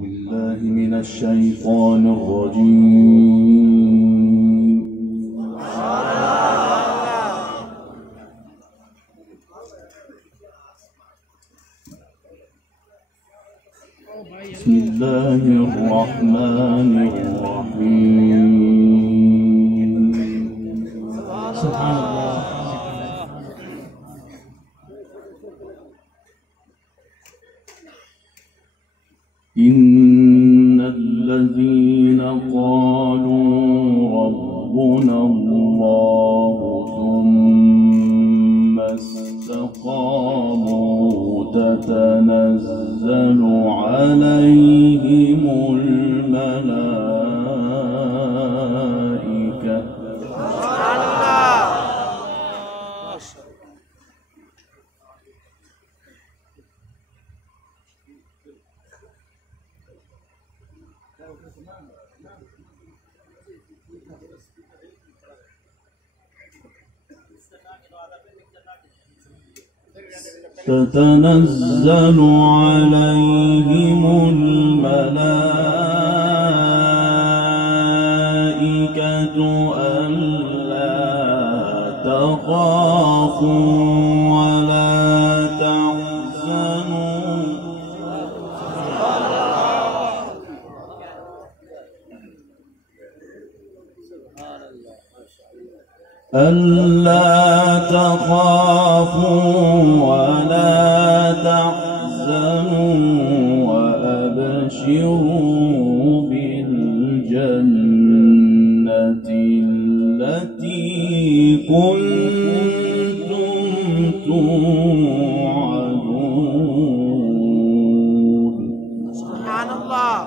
بالله من الشيطان الرجيم. بسم الله الرحمن الرحيم. سبحان الله. إن الذين قالوا ربنا الله ثم استقاموا تتنزل عليهم الملائكة تتنزل عليهم الملائكة ألا تخافوا ولا تحزنوا ألا تخافوا ولا تحزنوا وأبشروا بالجنة التي كنتم توعدون. سبحان الله.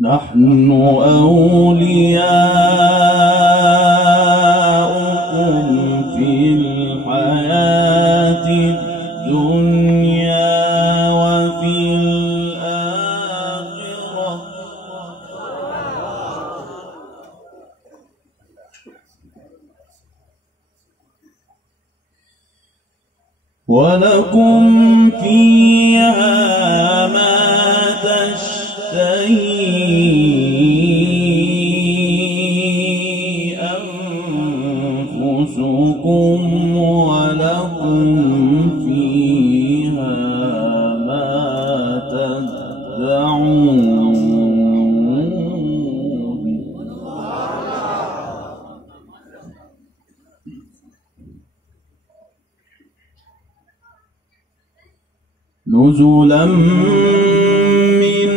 نحن أولياؤكم في الحياة الدنيا وفي الآخرة ولكم فيها ما تشتهي أنفسكم ولكم فيها ما تدعون. نزلا من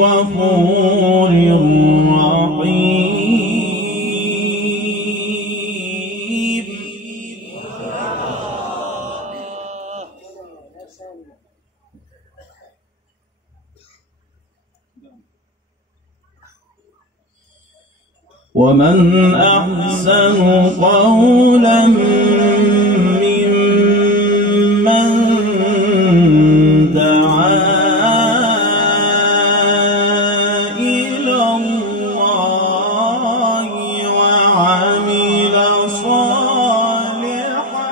غفور رحيم. ومن أحسن قولا ممن دعا إلى الله وعمل صالحا.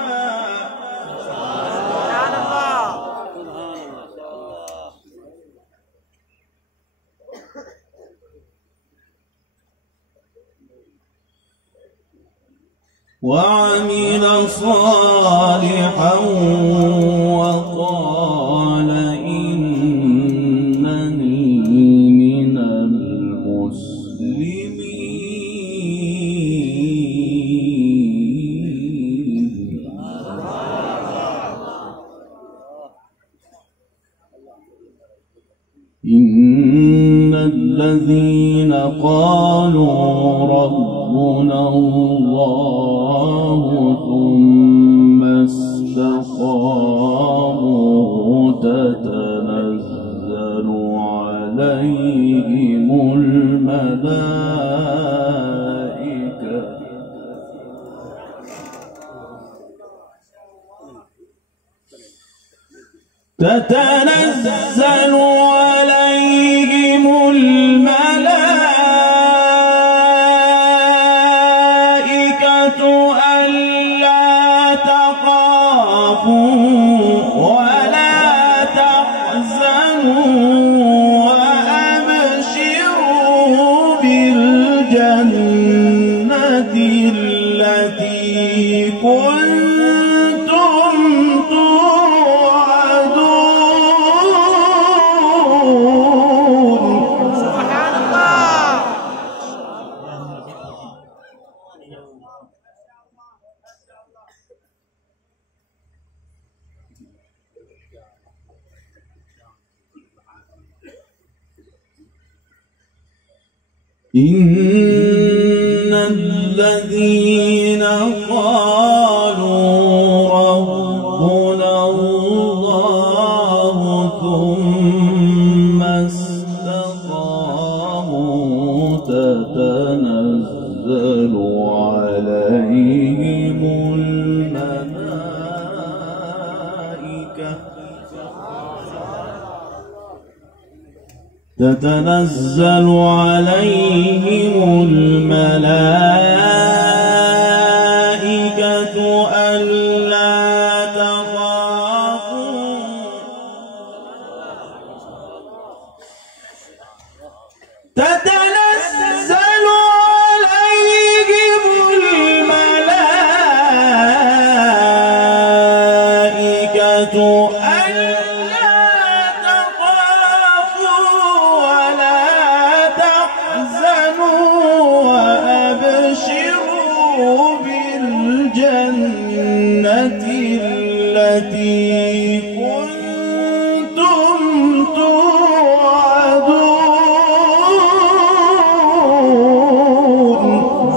وعمل صالحا وقال إنني من المسلمين. إن الذين قالوا ربنا الله ثم استقاموا تتنزل عليهم الملائكة تتنزل عليهم الملائكة كنتم توعدون. سبحان الله. إن الذين قالوا ربنا الله ثم استقاموا تتنزل عليهم الملائكة تتنزل عليهم الملائكة ألا تخافوا تتنزل عليهم الملائكة ألا تخافوا ولا تحزنوا وأبشروا بالجنة التي كنتم توعدون.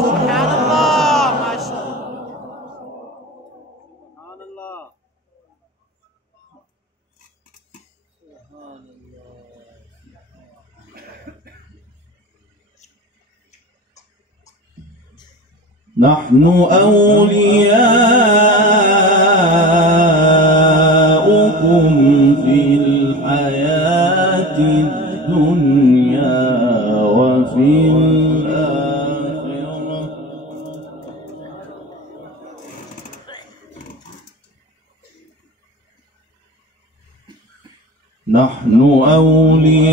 سبحان الله. ما شاء الله. سبحان الله. نحن أولياؤكم في الحياة الدنيا وفي الآخرة نحن أولياؤكم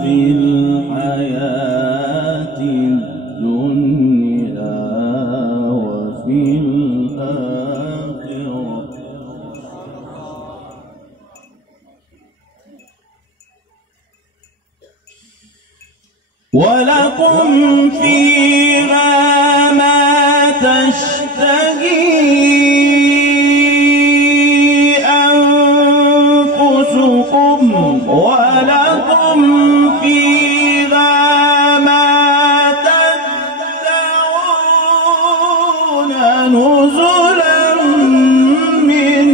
في الحياة الدنيا وفي الآخرة ولكم فيها ما تشتهي أنفسكم ولكم فيها ما تدعون نزلا من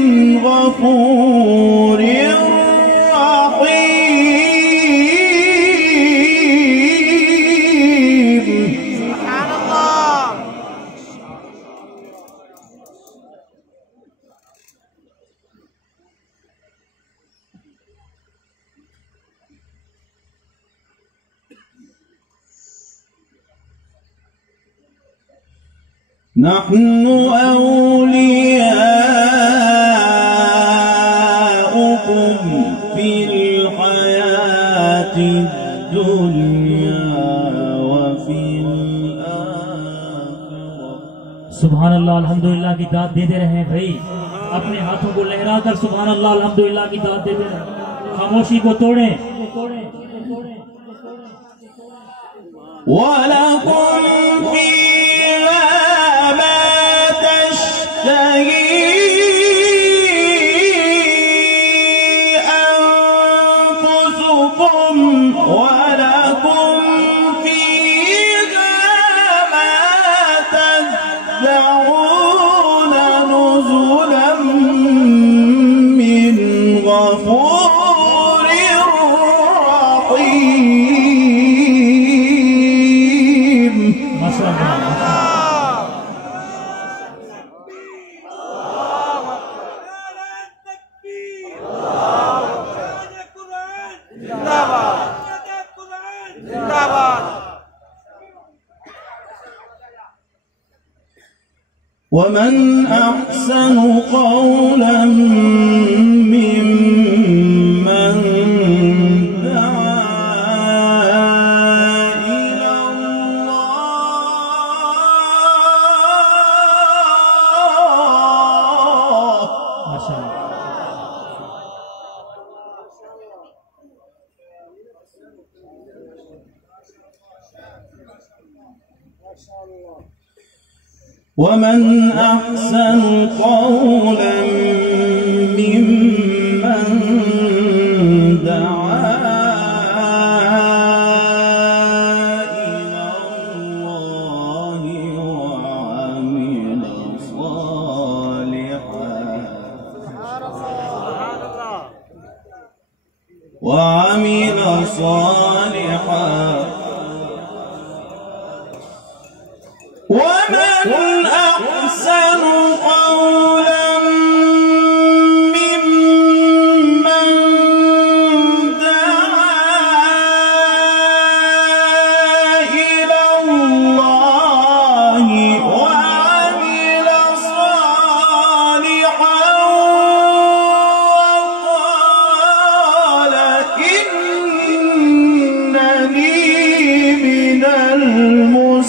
غفور رحيم. سبحان الله. نحن أولياؤكم في الحياة الدنيا وفي الآخرة. सुभान अल्लाह अल्हम्दुलिल्लाह की दाद देते रहे भाई, अपने हाथों को लहरा कर सुभान अल्लाह अल्हम्दुलिल्लाह की दाद देते रहे, खामोशी को तोड़ें। ولكم فيها ما تشتهي أنفسكم ولكم فيها ما تدعون نزلا من غفور رحيم. ومن أحسن قولا ممن دعا إلى الله ومن أحسن قولا ممن دعا إلى الله وعمل صالحا ومن أحسن قولا ممن دعا إلى الله وعمل صالحا وقال إنني من المسلمين.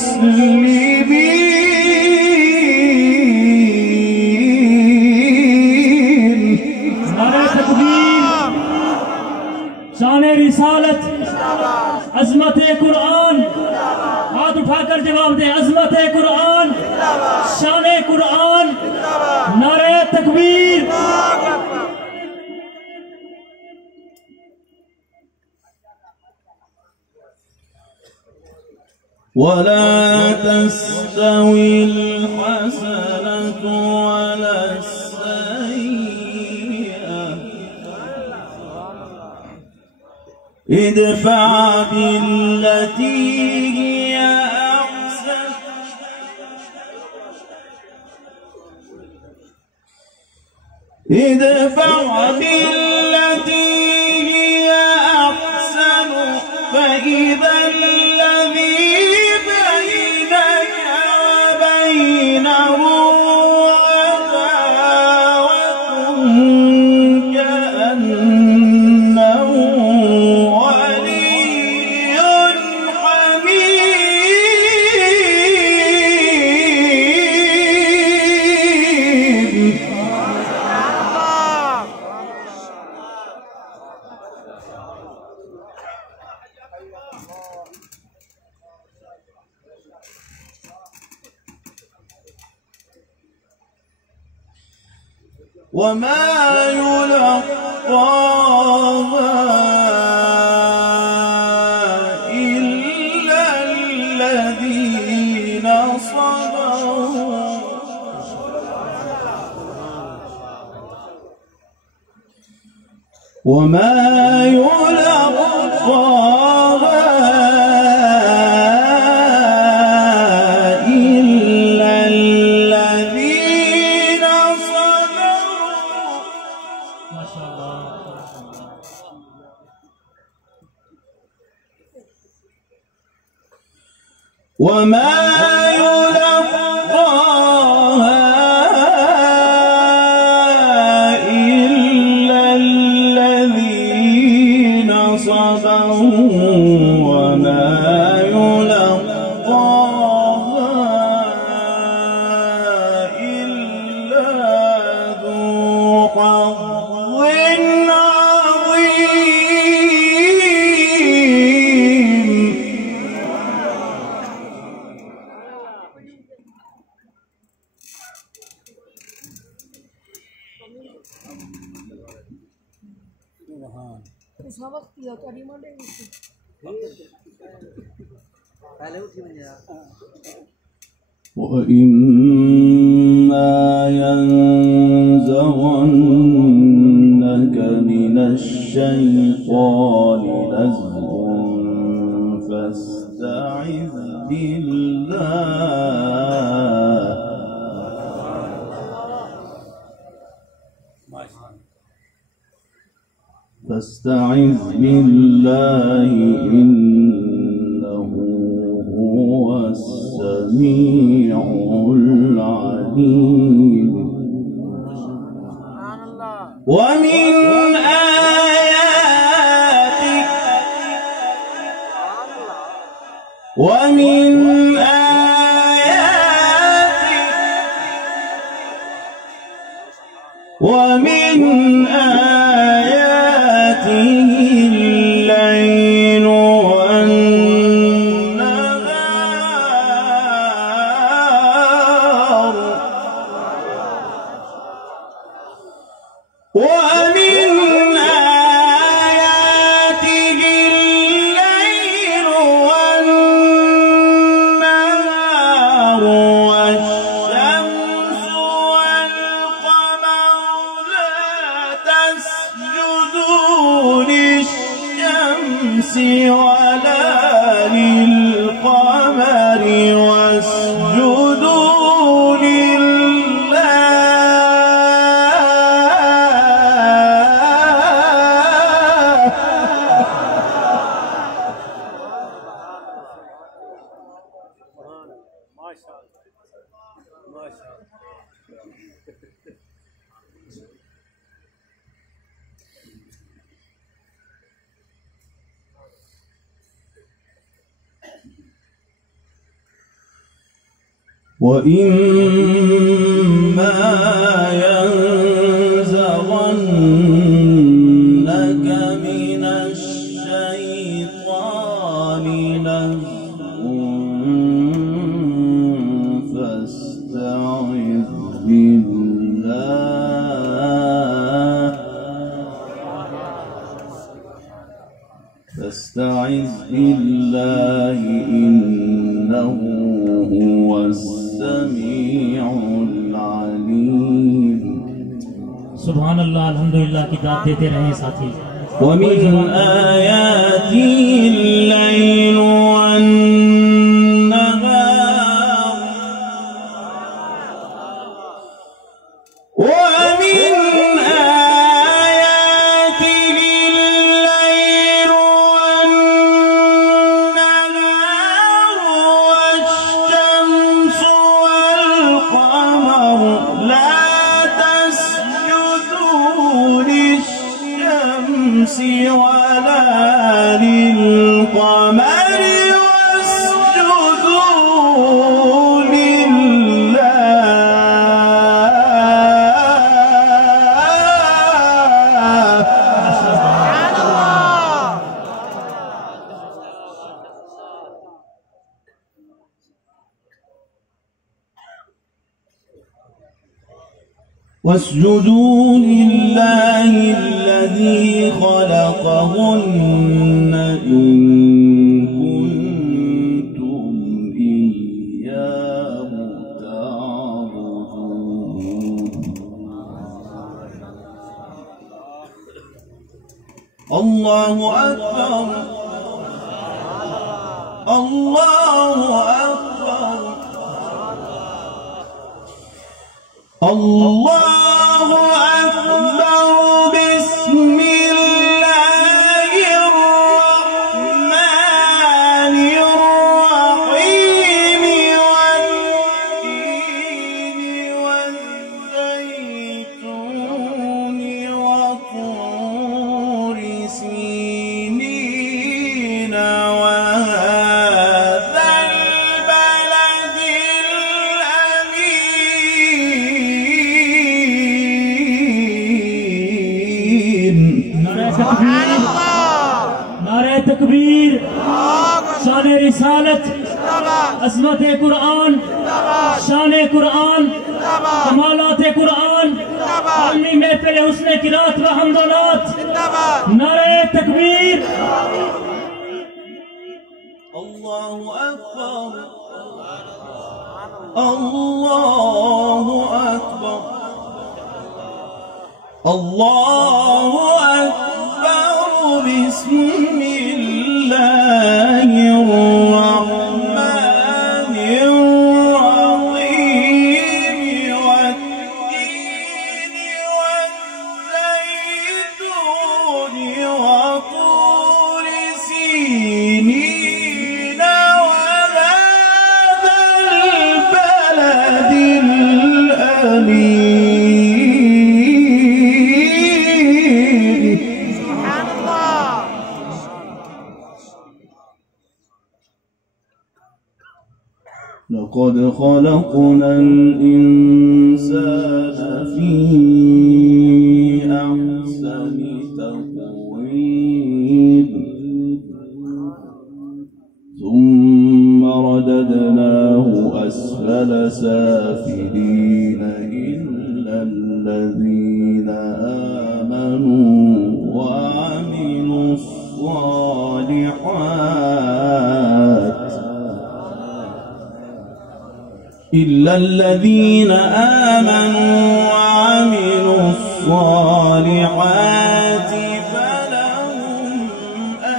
शान रिसालत अजमत कुरान, हाथ उठाकर जवाब दे, अजमत कुरान, शान कुरान, नारे तकबीर। वला तस्तवी الحسنة ولا السيئة ادفع بالتي هي أحسن فإذا الذي بينك وبينه عداوة كأنه ولي حميم. وما يلقاها إلا الذين صبروا وما يلقاها إلا الذين صبروا. ما شاء الله. وما يلقاها إلا الذين صبروا وما يلقاها إلا ذو حظ عظيم. وإما ينزغنك من الشيطان نزغ فاستعذ بالله إنه هو السميع العليم. ومن آياته الليل والنهار للشمس ولا للقمر واسجدوا لله وإما ينزغنك من الشيطان نزغ فاستعذ بالله إنه هو السميع العليم. सुभान अल्लाह, अल्हम्दुलिल्लाह की दाद देते रहे साथी। ومن آياته الليل والنهار ومن آياته الليل والنهار والشمس والقمر لا تسجدوا للشمس ولا للقمر واسجدوا لله سبحان الله. واسجدوا لله الذي خلقهن إن كنتم إياه تعبدون. الله أكبر الله أكبر الله أكبر. بسم الله الرحمن الرحيم. والتين والزيتون وطور سينين وهذا البلد الأمين. سبحان الله. नारे तकबीर, शान रिसालत, जिंदाबाद अज़मत कुरान, शान कुरान, कमालात कुरान, जिंदाबाद आलमी महफिल हुस्न किरात व हमदोनात। जिंदाबाद. नारे तकबीर। الله أكبر الله أكبر الله أكبر. بسم الله الرحمن الرحيم. والتين والزيتون وطور سينين وهذا البلد الأمين. سبحان الله. لقد خلقنا الإنسان في أحسن تقويم ثم رددناه أسفل سافلين إلا الذين آمنوا وعملوا الصالحات إلا الذين آمنوا وعملوا الصالحات فلهم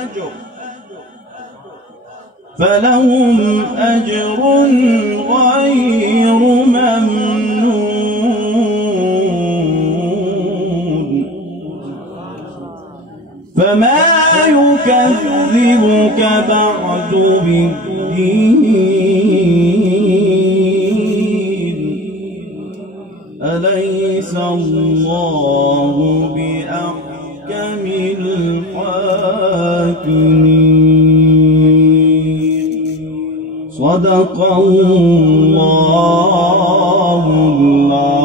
أجر فلهم أجر غير ممنون فما يكذبك بعد بالدين أليس الله بأحكم الحاكمين صدق الله العظيم.